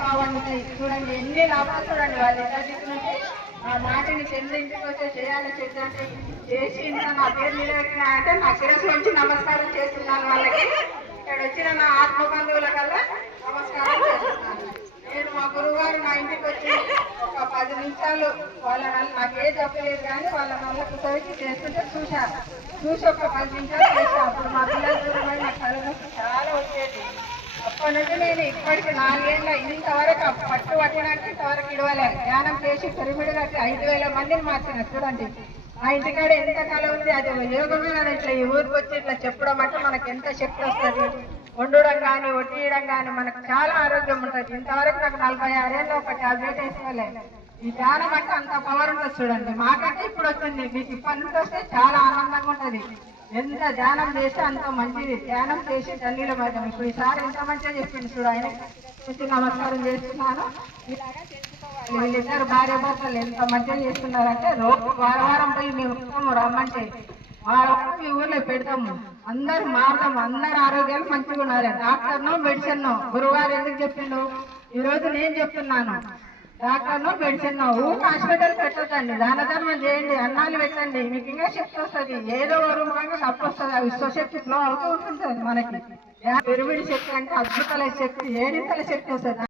బాగుంటాయి. చూడండి ఎన్ని లాభాలు చూడండి. వాళ్ళ ఇంటి నుంచి ఆ మాటిని చెందింటికి వచ్చే చేయాలి చెందంటే చేసి ఇంత నా పేరు నిలబెట్టిన అంటే నా శిరస్సు నుంచి నమస్కారం చేస్తున్నాను. వాళ్ళకి ఇక్కడ వచ్చిన నా ఆత్మ బంధువుల కల్లా నమస్కారం చేస్తున్నాను. నేను మా గురువుగారు నా ఇంటికి వచ్చి ఒక 10 నిమిషాలు వాళ్ళ నాకే చెప్పలేదు కానీ వాళ్ళ నల్ల కూర్చోబెట్టి చేస్తుంటే చూసి ఒక 10 నిమిషాలు చేశాను. అప్పుడు మా పిల్లలు చూడమని నాకు తలనొప్పి చాలా వచ్చేది. అప్పటి నుంచి నేను ఇప్పటికి 4 ఏళ్ళ ఇంతవరకు పట్టు పట్టడానికి ఇంతవరకు ఇడవలే. ధ్యానం చేసి పిరమిడ్ కట్టి 5,000 మందిని మార్చిన. చూడండి ఆ ఇంటికాడ ఎంత కళ ఉంది. అది యోగమే కదా. ఇట్లా ఈ ఊరికి వచ్చి ఇట్లా చెప్పడం అంటే మనకు ఎంత శక్తి వస్తుంది. వండడం కానీ వడ్డీయడం కానీ మనకు చాలా ఆరోగ్యం ఉంటుంది. ఇంతవరకు నాకు 46 ఏళ్ళు ఒక టాబ్లెట్ వేసుకోలే. ఈ ధ్యానం అంటే అంత పవర్ ఉంటుంది. చూడండి మాకంటే ఇప్పుడు వచ్చింది. మీకు ఇప్పటి నుంచి వస్తే చాలా ఆనందంగా ఉంటుంది. ఎంత ధ్యానం చేస్తే అంత మంచిది. ధ్యానం చేసి తల్లిలో మైదాం. ఇప్పుడు ఈసారి ఎంత మంచిగా చెప్పింది చూడు. ఆయన నమస్కారం చేస్తున్నాను. ఇలాగా చేసుకోవాలి. వీళ్ళిద్దరు భార్య భర్తలు ఎంత మంచిగా చేస్తున్నారంటే రోజు వారం పోయి మేము రమ్మంటే వారం మీ ఊర్లో పెడతాము. అందరు మారుతాము. అందరు ఆరోగ్యాలు మంచిగా ఉండాలి. డాక్టర్నో మెడిసిన్ గురువారు ఎందుకు చెప్పిండు? ఈ రోజు నేను చెప్తున్నాను. డాక్టర్నో మెడిసిన్ ఊరు హాస్పిటల్ పెట్టద్దండి. దాన ధర్మం చేయండి. అన్నాలు పెట్టండి. మీకు ఇంకా శక్తి వస్తుంది. ఏదో రూపంగా తప్పు వస్తుంది. ఆ విశ్వశక్తి ఫ్లో అవుతూ ఉంటుంది మనకి. పిరమిడ్ శక్తి అంటే అద్భుతాల శక్తి, ఏడింతల శక్తి వస్తుంది.